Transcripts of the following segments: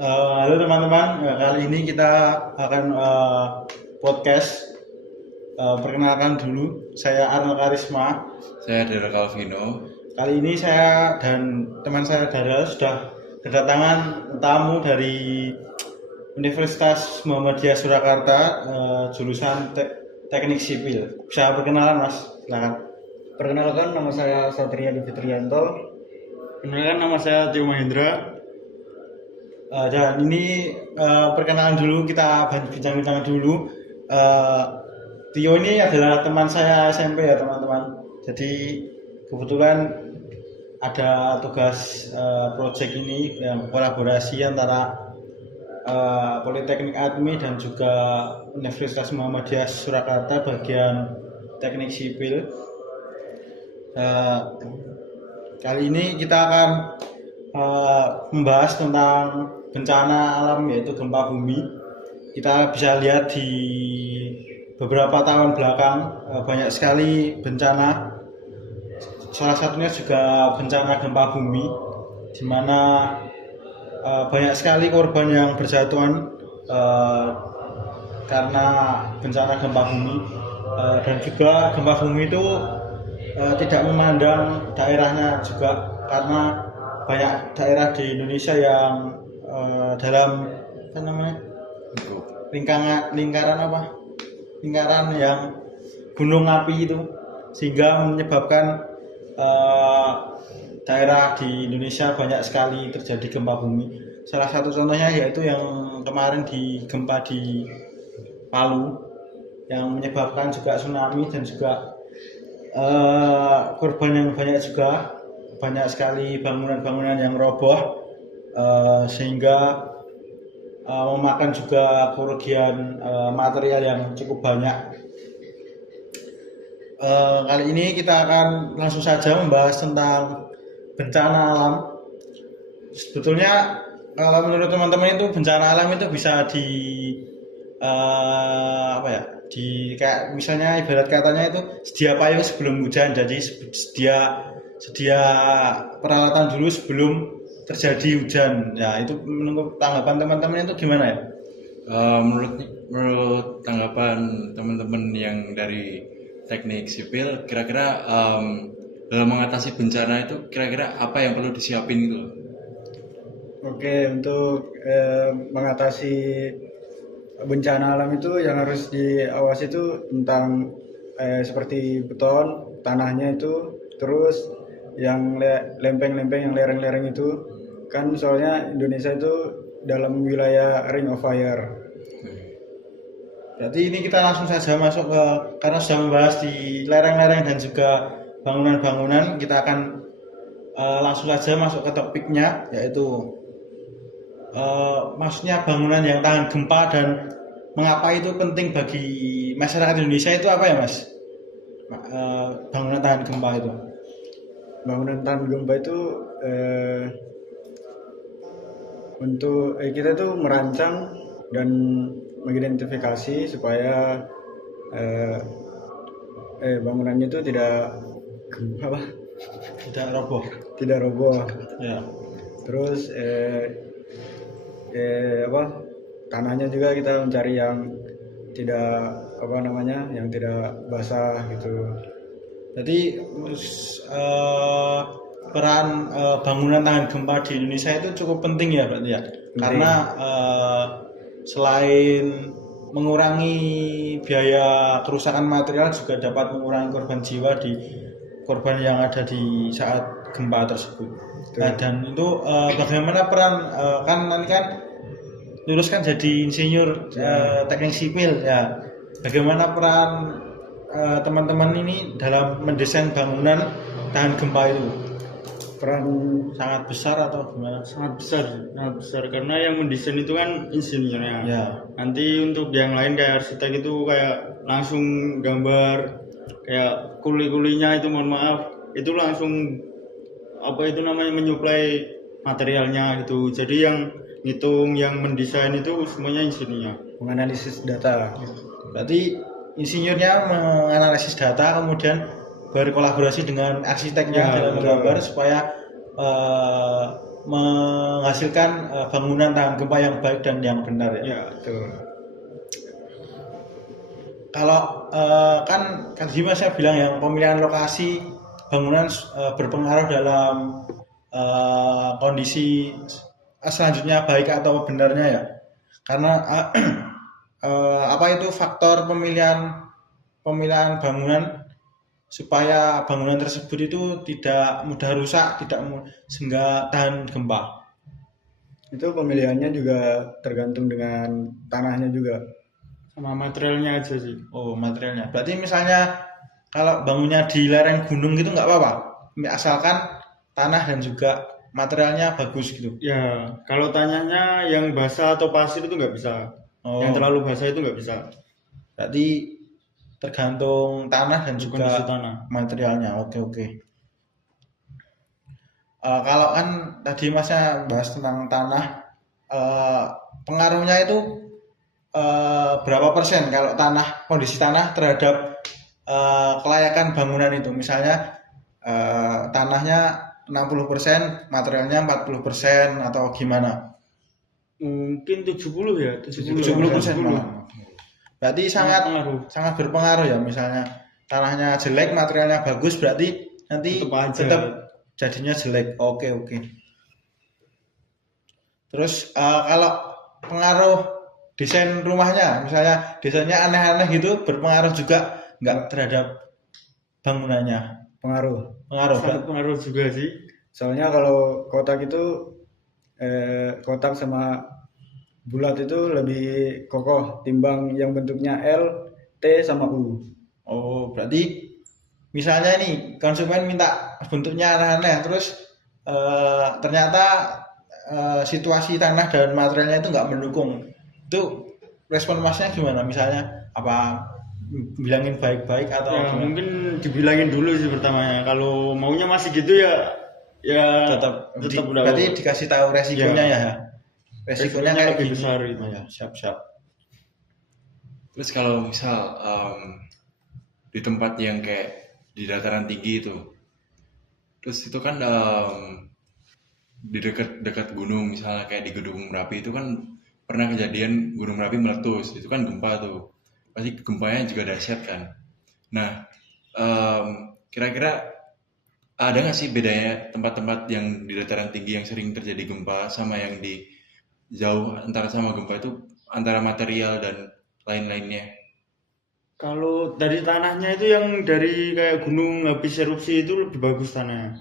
Halo teman-teman. Kali ini kita akan podcast. Perkenalkan dulu, saya Arno Karisma. Saya Dera Calvino. Kali ini saya dan teman saya Dara sudah kedatangan tamu dari Universitas Muhammadiyah Surakarta, jurusan Teknik Sipil. Bisa perkenalan, Mas? Silakan. Perkenalkan, nama saya Satria Difitrianto. Kenalkan, nama saya Tio Mahendra. Dan ini perkenalan dulu, kita bincang-bincang dulu. Tio ini adalah teman saya SMP ya teman-teman. Jadi kebetulan ada tugas project ini yang kolaborasi antara Politeknik Admi dan juga Universitas Muhammadiyah Surakarta bagian Teknik Sipil. Kali ini kita akan membahas tentang bencana alam yaitu gempa bumi. Kita bisa lihat di beberapa tahun belakang banyak sekali bencana. Salah satunya juga bencana gempa bumi, di mana banyak sekali korban yang berjatuhan karena bencana gempa bumi. Dan juga gempa bumi itu tidak memandang daerahnya juga, karena banyak daerah di Indonesia yang dalam apa namanya lingkaran yang gunung api itu, sehingga menyebabkan daerah di Indonesia banyak sekali terjadi gempa bumi. Salah satu contohnya yaitu yang kemarin di gempa di Palu yang menyebabkan juga tsunami dan juga korban yang banyak juga. Banyak sekali bangunan-bangunan yang roboh sehingga memakan juga kerugian material yang cukup banyak. Kali ini kita akan langsung saja membahas tentang bencana alam. Sebetulnya kalau menurut teman-teman itu bencana alam itu bisa di kayak misalnya ibarat katanya itu sedia payung sebelum hujan. Jadi sedia peralatan dulu sebelum terjadi hujan. Ya, itu menurut tanggapan teman-teman itu gimana ya? Menurut tanggapan teman-teman yang dari teknik sipil, kira-kira dalam mengatasi bencana itu kira-kira apa yang perlu disiapin gitu? Oke, untuk mengatasi bencana alam itu yang harus diawasi itu tentang seperti beton, tanahnya itu, terus yang lempeng-lempeng, yang lereng-lereng itu, kan soalnya Indonesia itu dalam wilayah Ring of Fire. Jadi ini kita langsung saja masuk ke, karena sudah membahas di lereng-lereng dan juga bangunan-bangunan, kita akan langsung saja masuk ke topiknya, yaitu maksudnya bangunan yang tahan gempa dan mengapa itu penting bagi masyarakat Indonesia itu apa ya, Mas? Bangunan tahan gempa itu. Bangunan tahan gempa itu untuk kita tuh merancang dan mengidentifikasi supaya bangunannya itu tidak tidak roboh ya. Terus tanahnya juga kita mencari yang tidak yang tidak basah gitu. Jadi peran bangunan tahan gempa di Indonesia itu cukup penting ya berarti ya. Karena selain mengurangi biaya kerusakan material, juga dapat mengurangi korban jiwa di korban yang ada di saat gempa tersebut. Nah, dan itu bagaimana peran kan nanti kan lulus kan jadi insinyur teknik sipil ya. Bagaimana peran teman-teman ini dalam mendesain bangunan tahan gempa itu? Peran sangat besar atau gimana? Sangat besar karena yang mendesain itu kan insinyurnya. Ya. Nanti untuk yang lain kayak arsitek itu kayak langsung gambar kayak kuli-kulinya itu, mohon maaf, itu langsung menyuplai materialnya gitu. Jadi yang ngitung, yang mendesain itu semuanya insinyurnya. Menganalisis data. Berarti insinyurnya menganalisis data, kemudian berkolaborasi dengan arsiteknya dalam menggambar supaya menghasilkan bangunan tahan gempa yang baik dan yang benar ya. Ya, betul. Kalau kan tadi Mas saya bilang yang pemilihan lokasi bangunan berpengaruh dalam kondisi selanjutnya baik atau benarnya ya. Karena apa itu faktor pemilihan bangunan supaya bangunan tersebut itu tidak mudah rusak, sehingga tahan gempa. Itu pemilihannya juga tergantung dengan tanahnya juga. Sama materialnya aja sih. Oh, materialnya. Berarti misalnya kalau bangunnya di lereng gunung gitu nggak apa-apa, asalkan tanah dan juga materialnya bagus gitu. Ya, kalau tanyanya yang basah atau pasir itu nggak bisa. Oh. Yang terlalu basah itu nggak bisa. Berarti tergantung tanah dan juga Kondisi tanah. materialnya. Oke. Kalau kan tadi Masnya bahas tentang tanah, pengaruhnya itu berapa persen kalau kondisi tanah terhadap kelayakan bangunan itu? Misalnya tanahnya 60%, materialnya 40% atau gimana? Mungkin 70 ya, 70% malah. Berarti sangat berpengaruh ya. Misalnya tanahnya jelek, materialnya bagus, berarti nanti tetap jadinya jelek. Oke. Terus kalau pengaruh desain rumahnya, misalnya desainnya aneh-aneh gitu, berpengaruh juga nggak terhadap bangunannya? Pengaruh. Sangat pengaruh juga sih. Soalnya kalau kotak itu kotak sama bulat itu lebih kokoh timbang yang bentuknya L, T sama U. Oh, berarti misalnya nih konsumen minta bentuknya aneh-aneh, terus ternyata situasi tanah dan materialnya itu nggak mendukung. Itu respon Masnya gimana? Misalnya apa bilangin baik-baik atau Ya, gimana? mungkin dibilangin dulu sih pertamanya. Kalau maunya masih gitu ya tetap udah. berarti dikasih tahu resikonya ya. Resikonya kayak lebih gini. besar gitu. Ya, siap. Terus kalau misal di tempat yang kayak di dataran tinggi itu, terus itu kan di dekat gunung, misalnya kayak di Gunung Merapi itu kan pernah kejadian Gunung Merapi meletus, itu kan gempa tuh, pasti gempanya juga dahsyat kan. Nah, kira-kira ada nggak sih bedanya tempat-tempat yang di dataran tinggi yang sering terjadi gempa sama yang di jauh antara sama gempa itu, antara material dan lain-lainnya? Kalau dari tanahnya itu yang dari kayak gunung habis erupsi itu lebih bagus tanahnya.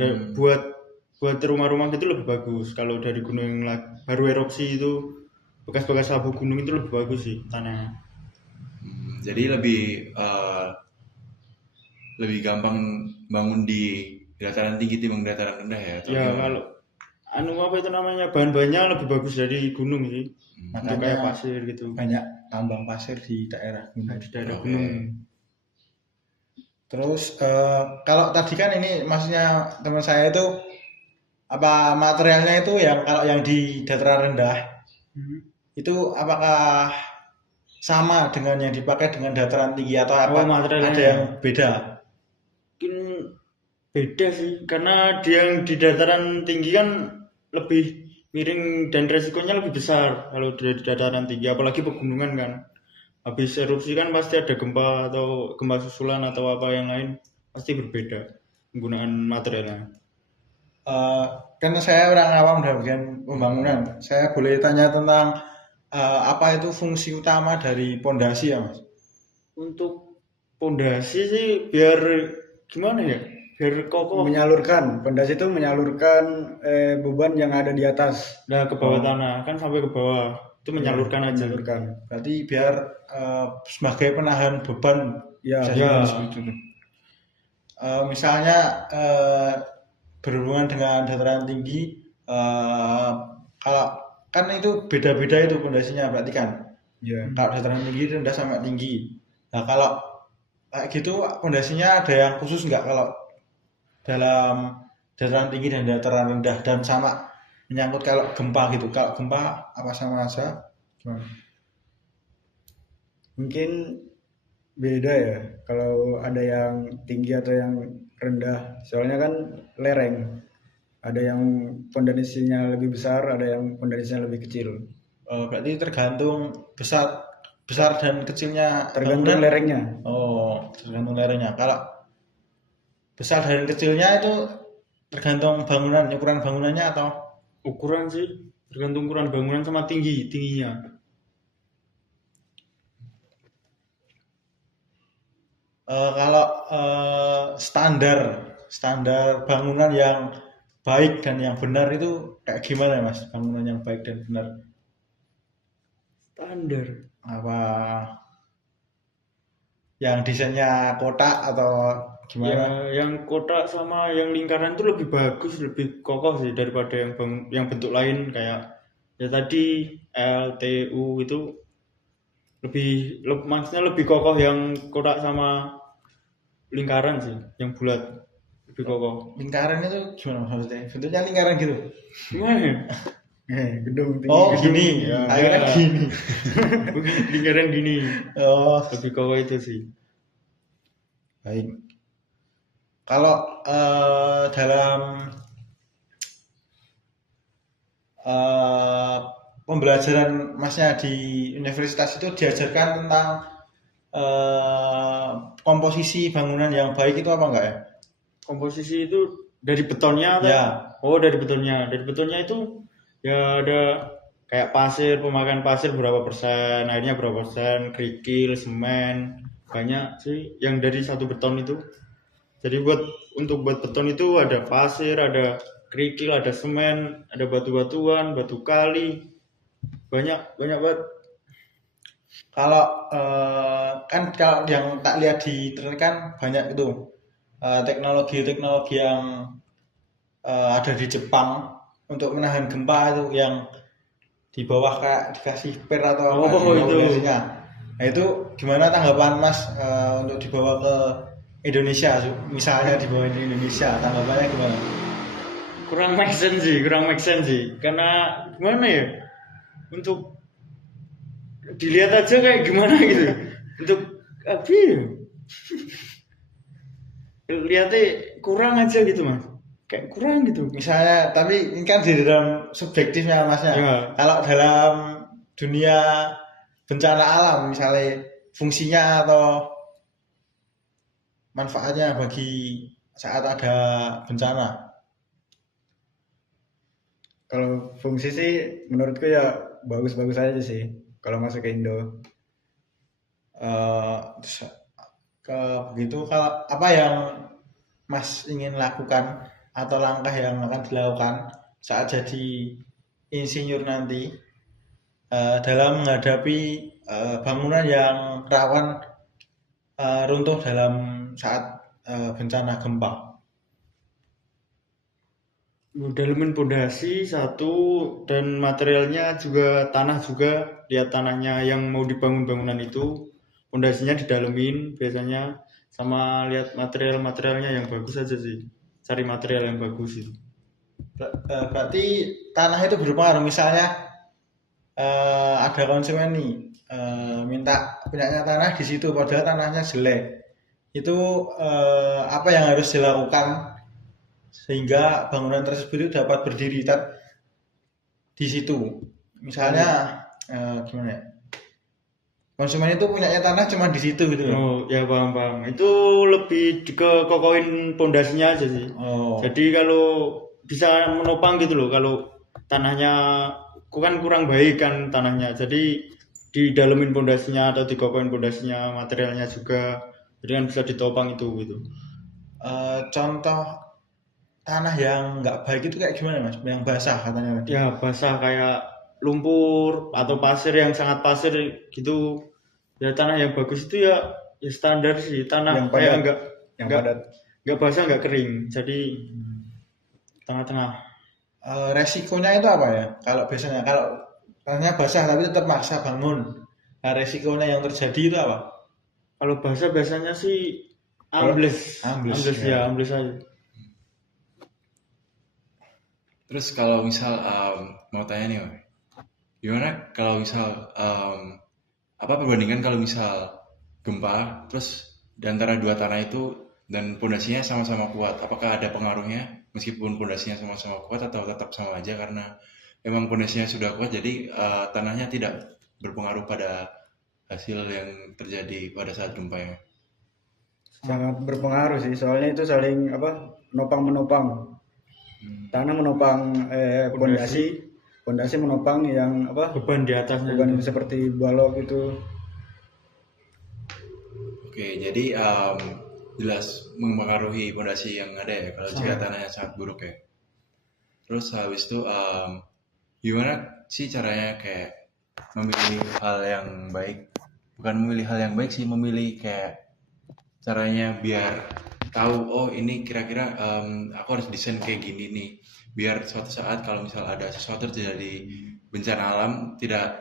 Dan buat rumah-rumah itu lebih bagus. Kalau dari gunung yang baru erupsi itu bekas-bekas abu gunung itu lebih bagus sih tanahnya. Jadi lebih gampang bangun di dataran tinggi dibanding dataran rendah ya? Atau Ya gimana? kalau apa itu namanya, bahan-bahannya lebih bagus dari gunung sih. Untuk Makanya kayak pasir gitu. banyak tambang pasir di daerah gunung. Di daerah Oke. gunung. Terus kalau tadi kan ini maksudnya teman saya itu apa materialnya itu yang kalau yang di dataran rendah itu apakah sama dengan yang dipakai dengan dataran tinggi atau apa? Materialnya. Ada yang beda? Mungkin beda sih, karena dia yang di dataran tinggi kan lebih miring dan resikonya lebih besar kalau di dataran tinggi, apalagi pegunungan kan. Habis erupsi kan pasti ada gempa atau gempa susulan atau apa yang lain, pasti berbeda penggunaan materialnya. Kan saya orang awam dari bagian pembangunan. Saya boleh tanya tentang apa itu fungsi utama dari pondasi ya, Mas? Untuk pondasi sih biar gimana ya? Biar kokoh. Pondasi itu menyalurkan beban yang ada di atas. Nah, ke bawah tanah kan sampai ke bawah. Itu menyalurkan aja. Berarti biar sebagai penahan beban. Ya. Misalnya berhubungan dengan dataran tinggi, kalau kan itu beda-beda itu pondasinya berarti kan. Ya. Kalau dataran tinggi rendah sama tinggi. Nah kalau kayak gitu pondasinya ada yang khusus nggak kalau dalam dataran tinggi dan dataran rendah, dan sama menyangkut kalau gempa gitu? Kalau gempa apa sama aja? Gimana? Mungkin beda ya kalau ada yang tinggi atau yang rendah, soalnya kan lereng. Ada yang pondasinya lebih besar, ada yang pondasinya lebih kecil. Berarti tergantung besar dan kecilnya Tergantung bangunan. lerengnya. Oh, tergantung lerengnya. Kalau besar dan kecilnya itu tergantung bangunan, ukuran bangunannya atau Ukuran sih tergantung ukuran bangunan sama tingginya. kalau standar bangunan yang baik dan yang benar itu kayak gimana Mas? Bangunan yang baik dan benar. Standar. Apa yang desainnya kotak atau gimana? Ya, yang kotak sama yang lingkaran itu lebih bagus, lebih kokoh sih daripada yang bentuk lain kayak ya tadi L, T, U itu maksudnya lebih kokoh yang kotak sama lingkaran sih, yang bulat lebih kokoh. Lingkaran itu gimana maksudnya? Bentuknya lingkaran gitu. Gimana ya? Gedung tinggi. Oh, gedung. gini. Ya, Akhirnya ya. gini. Lingkaran gini, Oh, lebih kokoh itu sih. baik. Kalau dalam pembelajaran Masnya di universitas itu diajarkan tentang komposisi bangunan yang baik itu apa enggak ya? Komposisi itu dari betonnya atau? Ya. Oh, dari betonnya. Dari betonnya itu ya ada kayak pemakaian pasir berapa persen, airnya berapa persen, kerikil, semen, banyak sih yang dari satu beton itu. Jadi untuk buat beton itu ada pasir, ada kerikil, ada semen, ada batu-batuan, batu kali, banyak banget. Kalau kan kalau yang tak lihat di internet kan banyak itu teknologi-teknologi yang ada di Jepang untuk menahan gempa itu yang di bawah kayak dikasih per atau apa Oh, di itu. pondasinya. Nah itu gimana tanggapan Mas untuk dibawa ke Indonesia, misalnya dibawa di Indonesia, tanggapannya gimana? Kurang make sense sih. Karena gimana ya? Untuk dilihat aja kayak gimana gitu. Untuk apa ya? Lihatnya kurang aja gitu Mas. Kayak kurang gitu. Misalnya, tapi ini kan di dalam subjektifnya Masnya. Ya. Kalau dalam dunia bencana alam, misalnya fungsinya atau manfaatnya bagi saat ada bencana. Kalau fungsi sih menurutku ya bagus-bagus aja sih kalau masuk ke Indo. Terus begitu, kalau apa yang Mas ingin lakukan atau langkah yang akan dilakukan saat jadi insinyur nanti dalam menghadapi bangunan yang rawan runtuh dalam saat bencana gempa? Dalemin pondasi satu dan materialnya juga tanah juga, lihat tanahnya yang mau dibangun bangunan itu pondasinya didalemin biasanya, sama lihat materialnya yang bagus aja sih, cari material yang bagus itu. Berarti tanah itu berpengaruh. Misalnya ada konsumen nih minta punyanya tanah di situ padahal tanahnya jelek, itu apa yang harus dilakukan sehingga bangunan tersebut itu dapat berdiri di situ? Misalnya gimana ya, konsumen itu punyanya tanah cuma di situ gitu loh. Oh ya, paham. Itu lebih ke kokohin pondasinya aja sih. Oh, Jadi kalau bisa menopang gitu loh, kalau tanahnya kan kurang baik kan tanahnya, jadi didalemin pondasinya atau dikokohin pondasinya, materialnya juga, jadi kan bisa ditopang itu gitu. contoh tanah yang nggak baik itu kayak gimana Mas? Yang basah katanya tadi. Ya basah kayak lumpur atau pasir yang sangat pasir gitu. Ya tanah yang bagus itu ya standar sih, tanah Yang kayak padat. Yang padat. enggak basah enggak kering. Jadi tengah-tengah. Resikonya itu apa ya? Kalau biasanya kalau tanahnya basah tapi tetap maksa bangun, nah resikonya yang terjadi itu apa? Kalau basah biasanya sih ambles ya. ambles aja. Terus kalau misal mau tanya nih, Om, gimana kalau misal apa perbandingan kalau misal gempa terus di antara dua tanah itu dan pondasinya sama-sama kuat, apakah ada pengaruhnya? meskipun pondasinya sama-sama kuat atau tetap sama aja karena emang pondasinya sudah kuat jadi tanahnya tidak berpengaruh pada hasil yang terjadi pada saat gempa ya. Sangat berpengaruh sih, soalnya itu saling apa, menopang. Tanah menopang pondasi menopang yang apa, beban di atasnya. beban seperti balok itu. Oke, jadi jelas mempengaruhi pondasi yang ada ya kalau jika tanahnya sangat buruk ya. Terus habis itu gimana sih caranya kayak memilih hal yang baik? Bukan memilih hal yang baik sih, memilih kayak caranya biar tahu oh ini kira-kira aku harus desain kayak gini nih biar suatu saat kalau misal ada sesuatu terjadi bencana alam tidak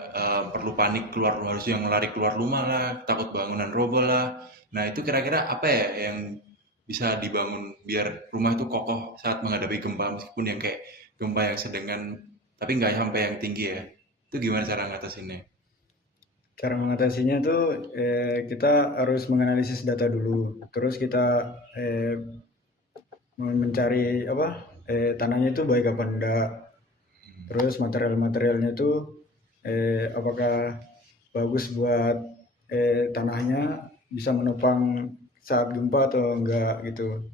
perlu panik keluar harus yang lari keluar rumah lah, takut bangunan roboh lah. Nah itu kira-kira apa ya yang bisa dibangun biar rumah itu kokoh saat menghadapi gempa meskipun yang kayak gempa yang sedengan tapi nggak sampai yang tinggi ya. Itu gimana cara ngatasinnya? Cara mengatasinya tuh kita harus menganalisis data dulu, terus kita mencari apa, tanahnya itu baik apa enggak, terus materialnya tuh apakah bagus buat tanahnya bisa menopang saat gempa atau enggak gitu.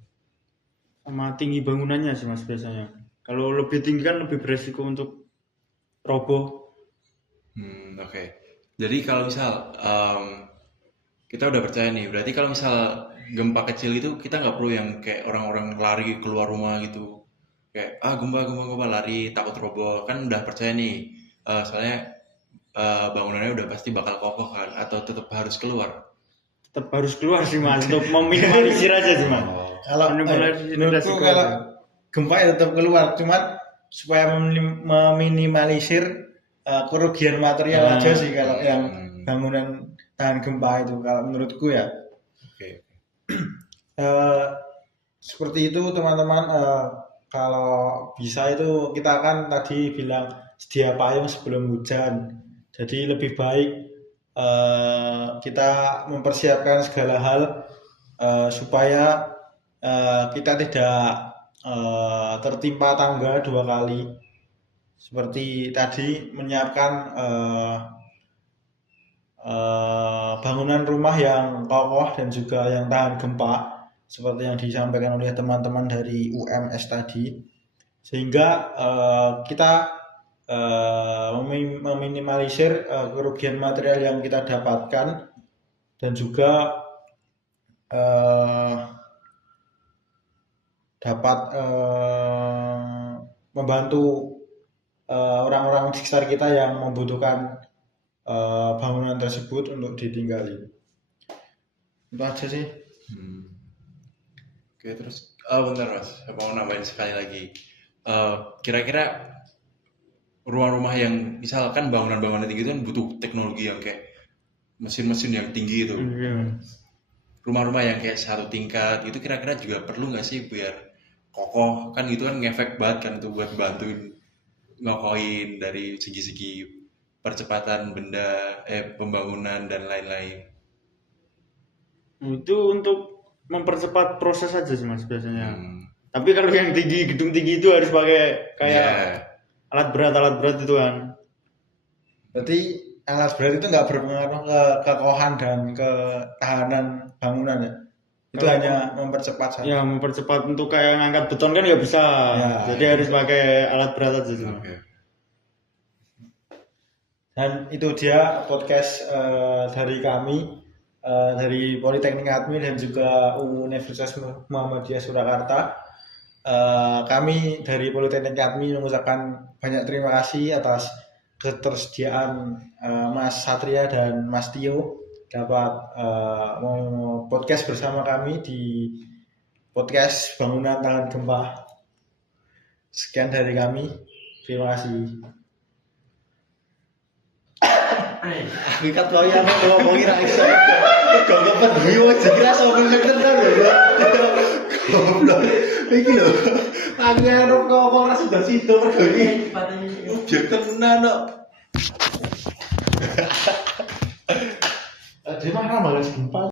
Sama tinggi bangunannya sih mas biasanya. Kalau lebih tinggi kan lebih beresiko untuk roboh. Oke. Jadi kalau misal kita udah percaya nih, berarti kalau misal gempa kecil itu kita nggak perlu yang kayak orang-orang lari keluar rumah gitu, kayak gempa lari takut roboh kan udah percaya nih, soalnya bangunannya udah pasti bakal kokoh kan, atau tetap harus keluar? Tetap harus keluar sih mas untuk meminimalisir aja sih mas. Kalau menurutku kalau gempa ya tetap keluar, cuman supaya meminimalisir kerugian material aja sih kalau yang bangunan tahan gempa itu kalau menurutku ya. Oke. Seperti itu teman-teman, kalau bisa itu kita kan tadi bilang sedia payung sebelum hujan, jadi lebih baik kita mempersiapkan segala hal supaya kita tidak tertimpa tangga 2 kali. Seperti tadi menyiapkan bangunan rumah yang kokoh dan juga yang tahan gempa seperti yang disampaikan oleh teman-teman dari UMS tadi, sehingga kita meminimalisir kerugian material yang kita dapatkan dan juga dapat membantu orang-orang di sekitar kita yang membutuhkan bangunan tersebut untuk ditinggali. Itu aja sih. Oke, terus bentar mas, saya mau nambahin sekali lagi. Kira-kira rumah-rumah yang misalkan bangunan-bangunan tinggi itu kan butuh teknologi yang kayak mesin-mesin yang tinggi itu. Rumah-rumah yang kayak 1 tingkat itu kira-kira juga perlu nggak sih biar kokoh kan gitu kan ngefek banget kan itu buat bantuin ngokohin dari segi-segi percepatan benda, pembangunan dan lain-lain. Itu untuk mempercepat proses aja sih mas biasanya. Tapi kalau yang tinggi, gedung tinggi itu harus pakai kayak alat berat itu kan. Berarti alat berat itu nggak berpengaruh ke kekokohan dan ketahanan bangunan ya? Itu hanya mempercepat saja. Ya mempercepat untuk kayak ngangkat beton kan ya bisa. Jadi harus pakai alat berat aja sih. Dan itu dia podcast dari kami dari Politeknik Admi dan juga Universitas Muhammadiyah Surakarta. Kami dari Politeknik Admi mengucapkan banyak terima kasih atas ketersediaan Mas Satria dan Mas Tio dapat podcast bersama kami di podcast Bangunan Tahan Gempa. Sekian dari kami, terima kasih. Aku kat kau yang ngomongin ra iso. Kok dapat view aja kira sopan tenan lho. Goblok. Iki lho. Aku arep ngomong ra sudah sido mergo iki. Objek tenan kok. Di mana malah gempa.